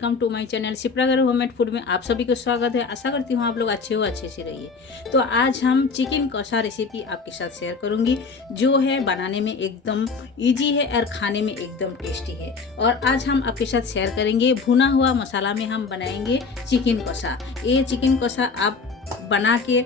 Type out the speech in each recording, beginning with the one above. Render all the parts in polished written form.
Welcome to my channel Shipra घर homemade food में आप सभी को स्वागत है। आशा करती हूँ आप लोग अच्छे हो, अच्छे से रहिए। तो आज हम चिकन कषा रेसिपी आपके साथ शेयर करूँगी, जो है बनाने में एकदम इजी है और खाने में एकदम टेस्टी है। और आज हम आपके साथ शेयर करेंगे भुना हुआ मसाला में हम बनाएंगे चिकन कषा। ये चिकन कषा आप बना के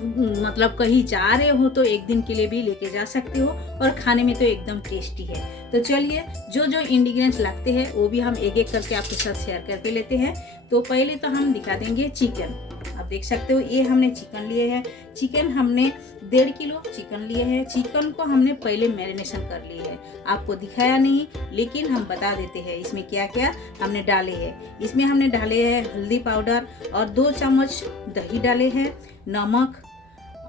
मतलब कहीं जा रहे हो तो एक दिन के लिए भी लेके जा सकते हो और खाने में तो एकदम टेस्टी है। तो चलिए जो जो इंग्रेडिएंट्स लगते हैं वो भी हम एक एक करके आपके साथ शेयर करके लेते हैं। तो पहले तो हम दिखा देंगे चिकन। आप देख सकते हो ये हमने चिकन लिए है। चिकन हमने 1.5 किलो चिकन लिए है। चिकन को हमने पहले मैरिनेशन कर लिए है। आपको दिखाया नहीं लेकिन हम बता देते हैं इसमें क्या क्या हमने डाले हैं। इसमें हमने डाले हैं हल्दी पाउडर और 2 चम्मच दही डाले हैं, नमक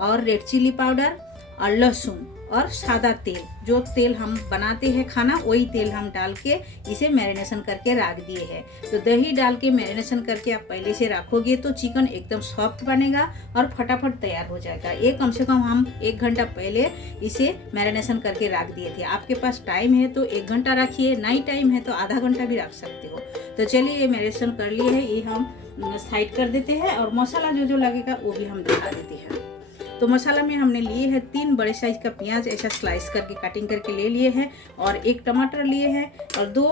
और रेड चिली पाउडर और लहसुन और सादा तेल। जो तेल हम बनाते हैं खाना वही तेल हम डाल के इसे मैरिनेशन करके रख दिए हैं। तो दही डाल के मैरिनेशन करके आप पहले से रखोगे तो चिकन एकदम सॉफ्ट बनेगा और फटाफट तैयार हो जाएगा। ये कम से कम हम 1 घंटा पहले इसे मैरिनेशन करके रख दिए थे। आपके पास टाइम है तो 1 घंटा रखिए, नहीं टाइम है तो आधा घंटा भी रख सकते हो। तो चलिए ये मैरिनेशन कर लिए है, ये हम साइड कर देते हैं और मसाला जो जो लगेगा वो भी हम दिखा देते हैं। तो मसाला में हमने लिए हैं 3 बड़े साइज का प्याज ऐसा स्लाइस करके कटिंग करके ले लिए हैं और 1 टमाटर लिए हैं और 2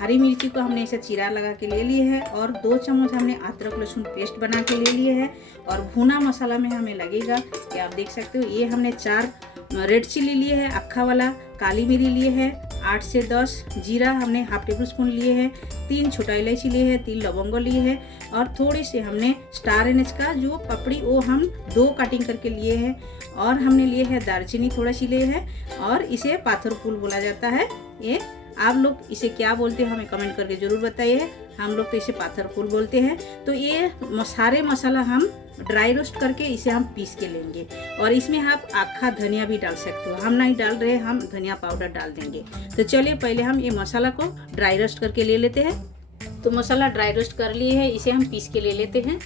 हरी मिर्ची को हमने ऐसा चीरा लगा के ले लिए हैं और 2 चम्मच हमने अदरक लहसुन पेस्ट बना के ले लिए हैं। और भुना मसाला में हमें लगेगा कि आप देख सकते हो ये हमने 4 रेड चिली लिए है अक्खा वाला, काली मिरी लिए है 8 से 10, जीरा हमने हाफ टेबल स्पून लिए हैं, 3 छोटा इलायची लिए है, 3 लवंग लिए है और थोड़ी से हमने स्टार एनेज का जो पपड़ी वो हम 2 कटिंग करके लिए हैं। और हमने लिए है दालचीनी थोड़ा सी लिए है और इसे पाथर फूल बोला जाता है। ये आप लोग इसे क्या बोलते हैं हमें कमेंट करके ज़रूर बताइए। हम लोग तो इसे पाथर फूल बोलते हैं। तो ये सारे मसाला हम ड्राई रोस्ट करके इसे हम पीस के लेंगे और इसमें आप आखा धनिया भी डाल सकते हो। हम नहीं डाल रहे, हम धनिया पाउडर डाल देंगे। तो चलिए पहले हम ये मसाला को ड्राई रोस्ट करके ले लेते हैं। तो मसाला ड्राई रोस्ट कर लिए है, इसे हम पीस के ले लेते हैं।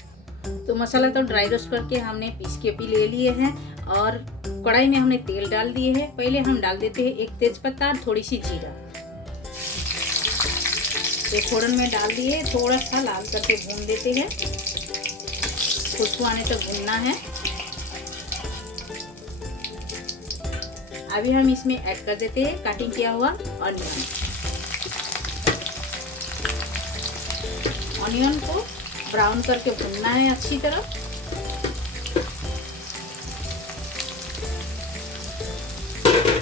तो मसाला तो ड्राई रोस्ट करके हमने पीस के भी ले लिए हैं और कढ़ाई में हमने तेल डाल दिए हैं। पहले हम डाल देते हैं 1 तेजपत्ता, थोड़ी सी जीरा। तो फोड़न में डाल दिए, थोड़ा सा लाल करके भून देते हैं, खुशबू आने तक भूनना है। अभी हम इसमें ऐड कर देते हैं कटिंग किया हुआ ऑनियन। ऑनियन को ब्राउन करके भूनना है अच्छी तरह।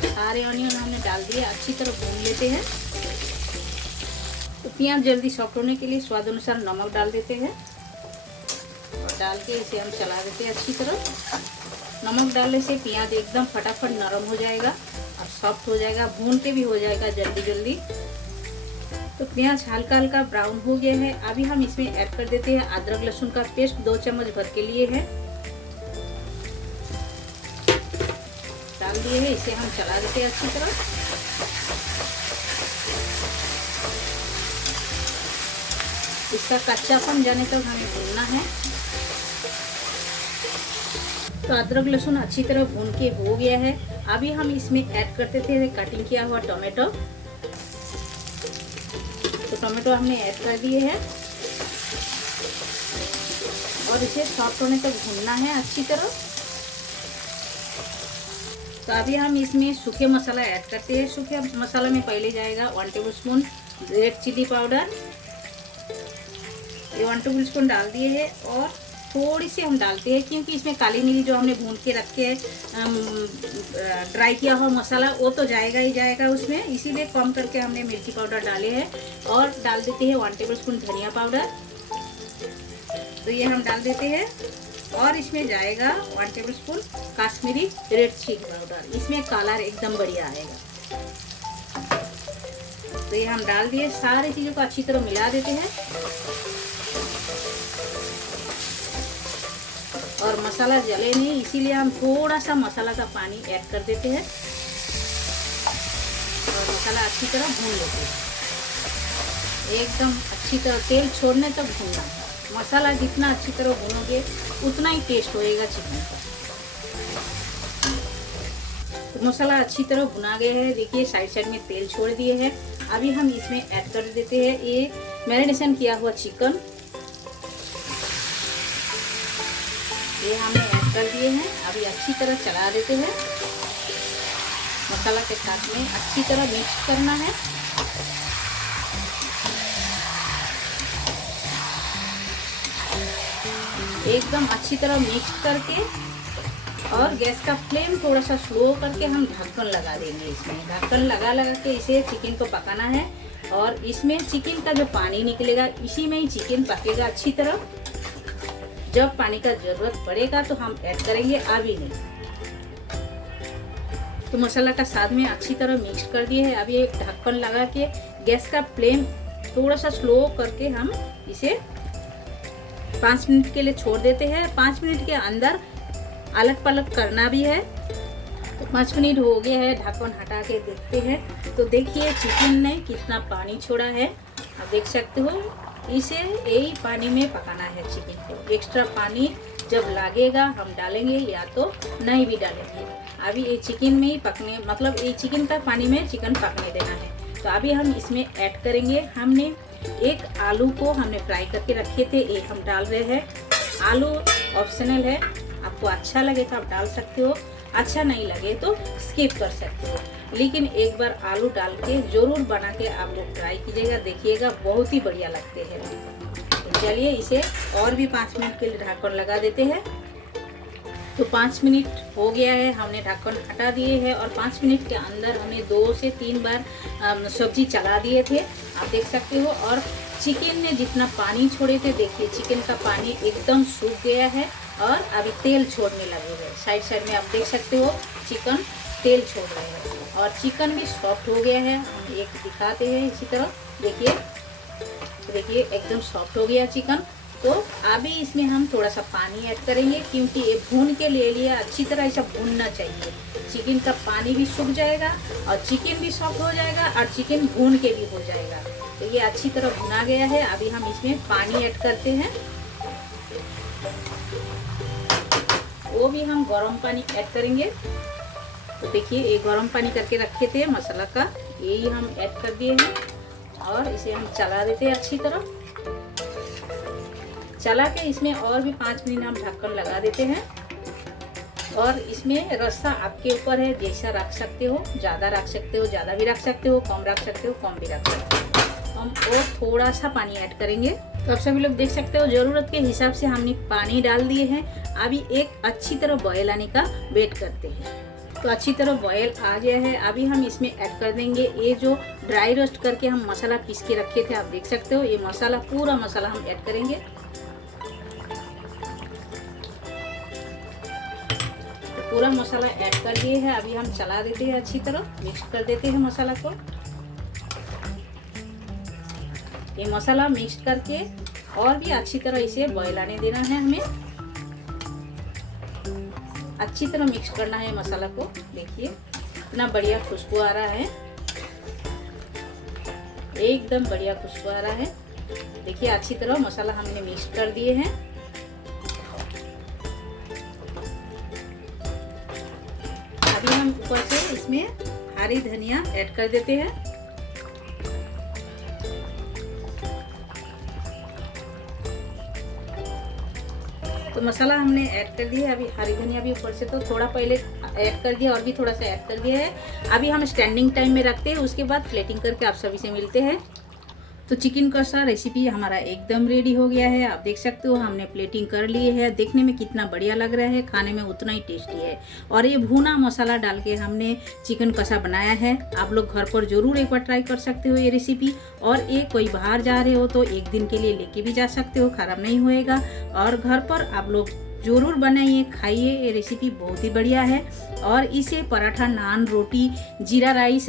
सारे ऑनियन हमने डाल दिए, अच्छी तरह भून लेते हैं। तो प्याज जल्दी सॉफ्ट होने के लिए स्वाद अनुसार नमक डाल देते हैं और डाल के इसे हम चला देते हैं अच्छी तरह। नमक डालने से प्याज एकदम फटाफट नरम हो जाएगा और सॉफ्ट हो जाएगा, भून के भी हो जाएगा जल्दी जल्दी। तो प्याज हल्का हल्का ब्राउन हो गया है। अभी हम इसमें ऐड कर देते हैं अदरक लहसुन का पेस्ट, 2 चम्मच भर के लिए है, डाल दिए है। इसे हम चला देते हैं अच्छी तरह। इसका कच्चापन जाने तक हमें भूनना है। तो अदरक लहसुन अच्छी तरह भून के हो गया है। अभी हम इसमें ऐड करते थे कटिंग किया हुआ टोमेटो। तो टोमेटो हमने ऐड कर दिए हैं और इसे सॉफ्ट होने तक भूनना है अच्छी तरह। तो अभी हम इसमें सूखे मसाला ऐड करते हैं। सूखे मसाला में पहले जाएगा 1 tablespoon red chilli powder, ये 1 टेबल स्पून डाल दिए है और थोड़ी सी हम डालते हैं क्योंकि इसमें काली मिर्च जो हमने भून के रखे ड्राई किया हुआ मसाला वो तो जाएगा ही जाएगा उसमें, इसीलिए कम करके हमने मिर्ची पाउडर डाले हैं। और डाल देते हैं 1 टेबल स्पून धनिया पाउडर। तो ये हम डाल देते हैं और इसमें जाएगा 1 tablespoon Kashmiri red chilli powder. इसमें कलर एकदम बढ़िया आएगा। तो ये हम डाल दिए, सारी चीज़ों को अच्छी तरह मिला देते हैं और मसाला जले नहीं इसीलिए हम थोड़ा सा मसाला का पानी ऐड कर देते हैं और मसाला अच्छी तरह भून लेते हैं। एकदम अच्छी तरह तेल छोड़ने तक भूनना। मसाला जितना अच्छी तरह भूनोगे उतना ही टेस्ट होएगा चिकन का। तो मसाला अच्छी तरह भुना गया है। देखिए साइड साइड में तेल छोड़ दिए हैं। अभी हम इसमें ऐड कर देते हैं ये मैरिनेशन किया हुआ चिकन। ये हमने ऐड कर दिए हैं। अभी अच्छी तरह चला देते हैं। मसाला के साथ में अच्छी तरह मिक्स करना है। एकदम अच्छी तरह मिक्स करके और गैस का फ्लेम थोड़ा सा स्लो करके हम ढक्कन लगा देंगे। इसमें ढक्कन लगा के इसे चिकन को पकाना है और इसमें चिकन का जो पानी निकलेगा इसी में ही चिकन पकेगा अच्छी तरह। जब पानी का ज़रूरत पड़ेगा तो हम ऐड करेंगे, अभी नहीं। तो मसाला का साथ में अच्छी तरह मिक्स कर दिए है। अभी एक ढक्कन लगा के गैस का फ्लेम थोड़ा सा स्लो करके हम इसे 5 मिनट के लिए छोड़ देते हैं। 5 मिनट के अंदर अलग पलट करना भी है। तो 5 मिनट हो गया है, ढक्कन हटा के देखते हैं। तो देखिए चिकन ने कितना पानी छोड़ा है, आप देख सकते हो। इसे यही पानी में पकाना है चिकन को। एक्स्ट्रा पानी जब लगेगा हम डालेंगे या तो नहीं भी डालेंगे। अभी ये चिकन में ही पकने, मतलब ये चिकन का पानी में चिकन पकने देना है। तो अभी हम इसमें ऐड करेंगे। हमने एक आलू को हमने फ्राई करके रखे थे, ये हम डाल रहे हैं। आलू ऑप्शनल है, आपको अच्छा लगे तो आप डाल सकते हो, अच्छा नहीं लगे तो स्किप कर सकते हो। लेकिन एक बार आलू डाल के ज़रूर बना के आप लोग ट्राई कीजिएगा, देखिएगा बहुत ही बढ़िया लगते हैं। तो चलिए इसे और भी 5 मिनट के लिए ढक्कन लगा देते हैं। तो 5 मिनट हो गया है, हमने ढक्कन हटा दिए हैं और 5 मिनट के अंदर हमने 2 से 3 बार सब्जी चला दिए थे, आप देख सकते हो। और चिकन ने जितना पानी छोड़े थे, देखिए चिकन का पानी एकदम सूख गया है और अभी तेल छोड़ने लगे हैं। साइड में आप देख सकते हो चिकन तेल छोड़ रहे हैं और चिकन भी सॉफ्ट हो गया है। हम एक दिखाते हैं इसी तरह, देखिए एकदम सॉफ्ट हो गया चिकन। तो अभी इसमें हम थोड़ा सा पानी ऐड करेंगे, क्योंकि ये भून के लिए अच्छी तरह ऐसा भूनना चाहिए। चिकन का पानी भी सूख जाएगा और चिकन भी सॉफ्ट हो जाएगा और चिकन भून के भी हो जाएगा। तो ये अच्छी तरह भुना गया है। अभी हम इसमें पानी ऐड करते हैं, वो भी हम गर्म पानी ऐड करेंगे। तो देखिए ये गर्म पानी करके रखे थे मसाला का, यही हम ऐड कर दिए हैं और इसे हम चला देते हैं अच्छी तरह। चला के इसमें और भी 5 मिनट हम ढक्कन लगा देते हैं। और इसमें रस्सा आपके ऊपर है, जैसा रख सकते हो, ज़्यादा रख सकते हो, ज़्यादा भी रख सकते हो, कम रख सकते हो, कम भी रख सकते हो। हम और थोड़ा सा पानी ऐड करेंगे। तो आप सभी लोग देख सकते हो ज़रूरत के हिसाब से हमने पानी डाल दिए हैं। अभी एक अच्छी तरह बॉयल आने का वेट करते हैं। तो अच्छी तरह बॉयल आ गया है। अभी हम इसमें ऐड कर देंगे ये जो ड्राई रोस्ट करके हम मसाला पीस के रखे थे, आप देख सकते हो। ये मसाला, पूरा मसाला हम ऐड करेंगे। तो पूरा मसाला ऐड कर दिए हैं। अभी हम चला देते हैं, अच्छी तरह मिक्स कर देते हैं मसाला को। ये मसाला मिक्स करके और भी अच्छी तरह इसे बॉयल आने देना है हमें। अच्छी तरह मिक्स करना है मसाला को। देखिए इतना बढ़िया खुशबू आ रहा है, एकदम बढ़िया खुशबू आ रहा है। देखिए अच्छी तरह मसाला हमने मिक्स कर दिए हैं। अभी हम ऊपर से इसमें हरी धनिया ऐड कर देते हैं। तो मसाला हमने ऐड कर दिया है। अभी हरी धनिया भी ऊपर से तो थोड़ा पहले ऐड कर दिया और भी थोड़ा सा ऐड कर दिया है। अभी हम स्टैंडिंग टाइम में रखते हैं, उसके बाद प्लेटिंग करके आप सभी से मिलते हैं। तो चिकन कषा रेसिपी हमारा एकदम रेडी हो गया है। आप देख सकते हो हमने प्लेटिंग कर ली है। देखने में कितना बढ़िया लग रहा है, खाने में उतना ही टेस्टी है। और ये भुना मसाला डाल के हमने चिकन कषा बनाया है। आप लोग घर पर ज़रूर एक बार ट्राई कर सकते हो ये रेसिपी। और ये कोई बाहर जा रहे हो तो एक दिन के लिए लेके भी जा सकते हो, ख़राब नहीं होएगा। और घर पर आप लोग ज़रूर बनाइए, खाइए। ये रेसिपी बहुत ही बढ़िया है। और इसे पराठा, नान, रोटी, जीरा राइस,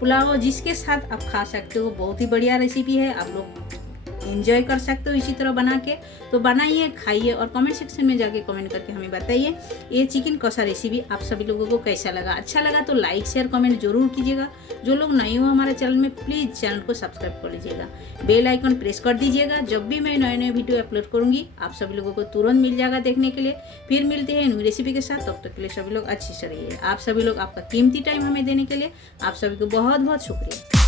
पुलाव, जिसके साथ आप खा सकते हो। बहुत ही बढ़िया रेसिपी है, आप लोग एंजॉय कर सकते हो इसी तरह बना के। तो बनाइए, खाइए और कमेंट सेक्शन में जाके कमेंट करके हमें बताइए ये चिकन कषा रेसिपी आप सभी लोगों को कैसा लगा। अच्छा लगा तो लाइक शेयर कमेंट जरूर कीजिएगा। जो लोग नए हो हमारे चैनल में, प्लीज़ चैनल को सब्सक्राइब कर लीजिएगा, बेल आइकन प्रेस कर दीजिएगा। जब भी मैं नए वीडियो अपलोड करूँगी आप सभी लोगों को तुरंत मिल जाएगा देखने के लिए। फिर मिलते हैं न्यू रेसिपी के साथ, तब तक के लिए सभी लोग अच्छी से रहिए। आप सभी लोग आपका कीमती टाइम हमें देने के लिए आप सभी को बहुत बहुत शुक्रिया।